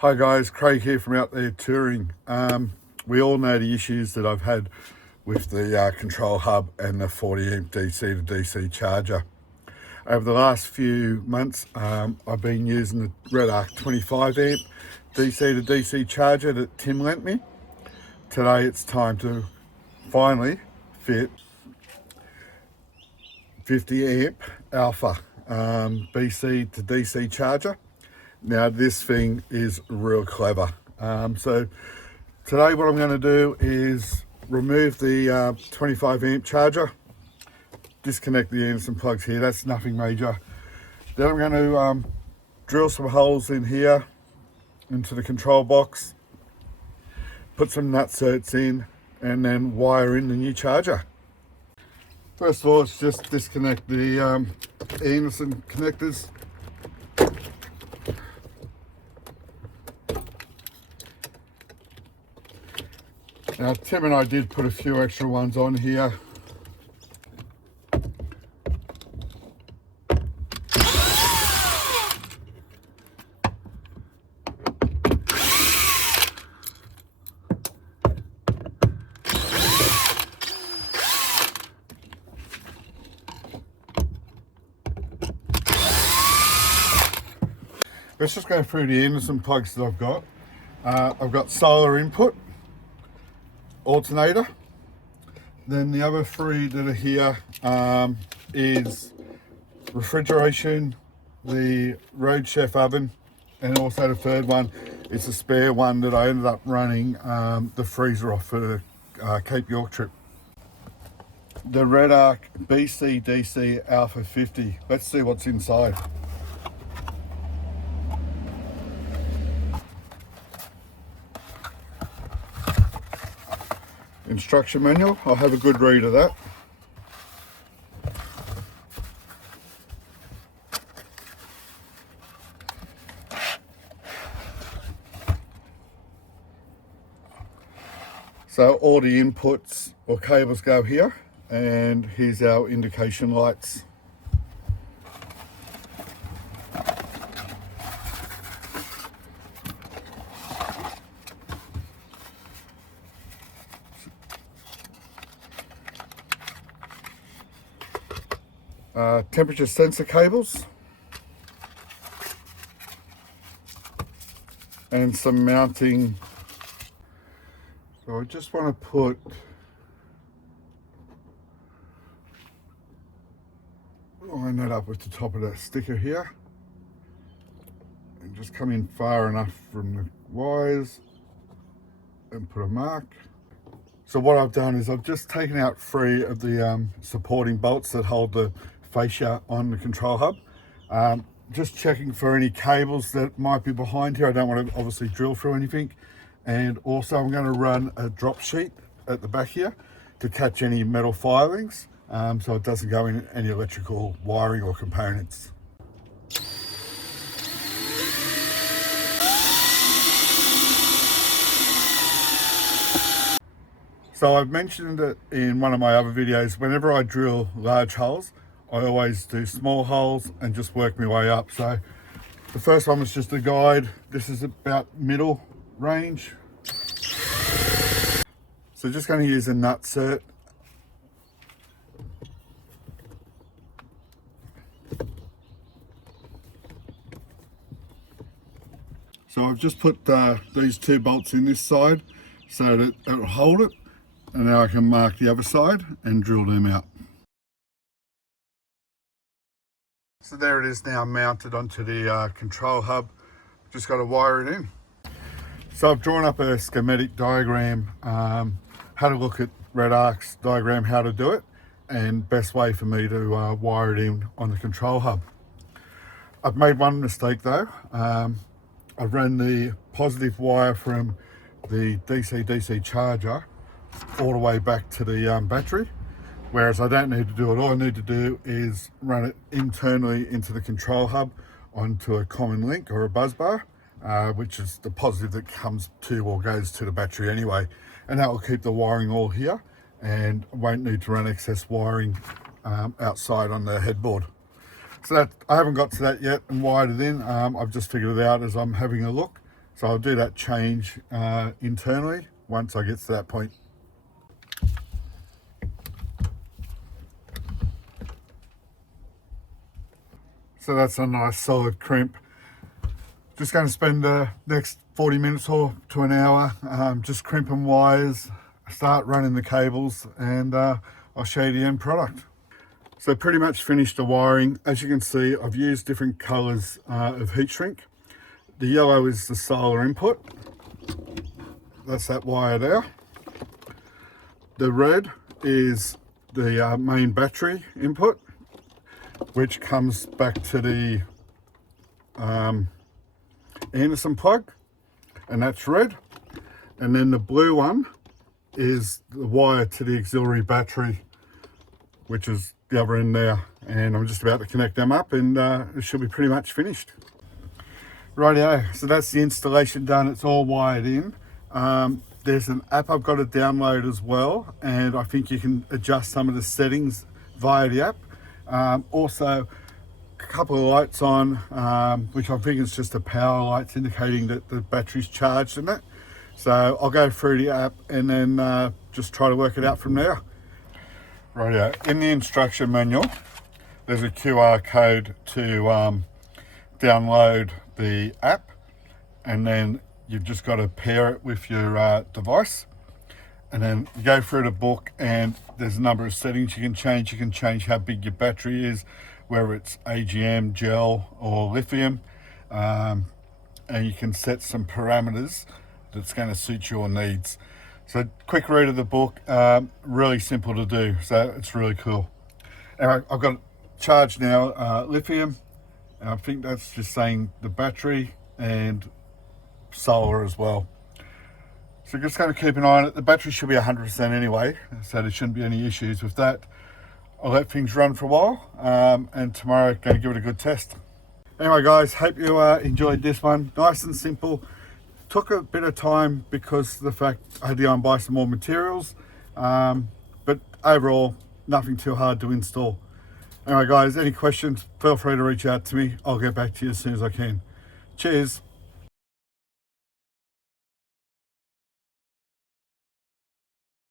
Hi guys, Craig here from Out There Touring. We all know the issues that I've had with the control hub and the 40 amp DC to DC charger. Over the last few months, I've been using the Redarc 25 amp DC to DC charger that Tim lent me. Today it's time to finally fit 50 amp Alpha BC to DC charger. Now this thing is real clever. So today what I'm going to do is remove the 25 amp charger, disconnect the Anderson plugs here, that's nothing major. Then I'm going to drill some holes in here into the control box, put some nutserts in, and then wire in the new charger. First of all, let's just disconnect the Anderson connectors. Now Tim and I did put a few extra ones on here. Let's just go through the Anderson plugs that I've got. I've got solar input, alternator. Then the other three that are here is refrigeration, the Road Chef oven, and also the third one is a spare one that I ended up running the freezer off for the Cape York trip. The Redarc BCDC Alpha 50. Let's see what's inside. Instruction manual, I'll have a good read of that. So all the inputs or cables go here, and here's our indication lights. Temperature sensor cables and some mounting. So I just want to put line that up with the top of that sticker here and just come in far enough from the wires and put a mark. So what I've done is I've just taken out 3 of the supporting bolts that hold the fascia on the control hub. Just checking for any cables that might be behind here. I don't want to obviously drill through anything. And also I'm going to run a drop sheet at the back here to catch any metal filings, so it doesn't go in any electrical wiring or components. So I've mentioned it in one of my other videos, whenever I drill large holes, I always do small holes and just work my way up. So the first one was just a guide. This is about middle range. So just going to use a nutsert. So I've just put these 2 bolts in this side so that it will hold it. And now I can mark the other side and drill them out. So there it is now mounted onto the control hub. Just got to wire it in. So I've drawn up a schematic diagram, how to look at Redarc's diagram, how to do it, and best way for me to wire it in on the control hub. I've made one mistake though. I've run the positive wire from the DC-DC charger all the way back to the battery, whereas I don't need to do it. All I need to do is run it internally into the control hub onto a common link or a buzz bar, which is the positive that comes to or goes to the battery anyway, and that will keep the wiring all here and won't need to run excess wiring outside on the headboard. So that I haven't got to that yet and wired it in. I've just figured it out as I'm having a look, So I'll do that change internally once I get to that point. So that's a nice solid crimp. Just going to spend the next 40 minutes or to an hour just crimping wires, start running the cables, and I'll show you the end product. So pretty much finished the wiring. As you can see, I've used different colors of heat shrink. The yellow is the solar input. That's that wire there. The red is the main battery input, which comes back to the Anderson plug, and that's red. And then the blue one is the wire to the auxiliary battery, which is the other end there. And I'm just about to connect them up, and it should be pretty much finished. Rightio, so that's the installation done. It's all wired in. There's an app I've got to download as well, and I think you can adjust some of the settings via the app. Also, a couple of lights on, which I think is just the power lights indicating that the battery's charged in it. So I'll go through the app and then just try to work it out from there. Rightio, in the instruction manual, there's a QR code to download the app, and then you've just got to pair it with your device, and then you go through the book, and there's a number of settings you can change. You can change how big your battery is, whether it's AGM, gel, or lithium, and you can set some parameters that's going to suit your needs. So quick read of the book, really simple to do, so it's really cool. Anyway, I've got it charged now, lithium, and I think that's just saying the battery and solar as well. So just going to keep an eye on it. The battery should be 100% anyway, so there shouldn't be any issues with that. I'll let things run for a while, and tomorrow I'm going to give it a good test. Anyway guys, hope you enjoyed this one. Nice and simple. Took a bit of time because of the fact I had to go and buy some more materials, but overall nothing too hard to install. Anyway guys, any questions, feel free to reach out to me. I'll get back to you as soon as I can. Cheers.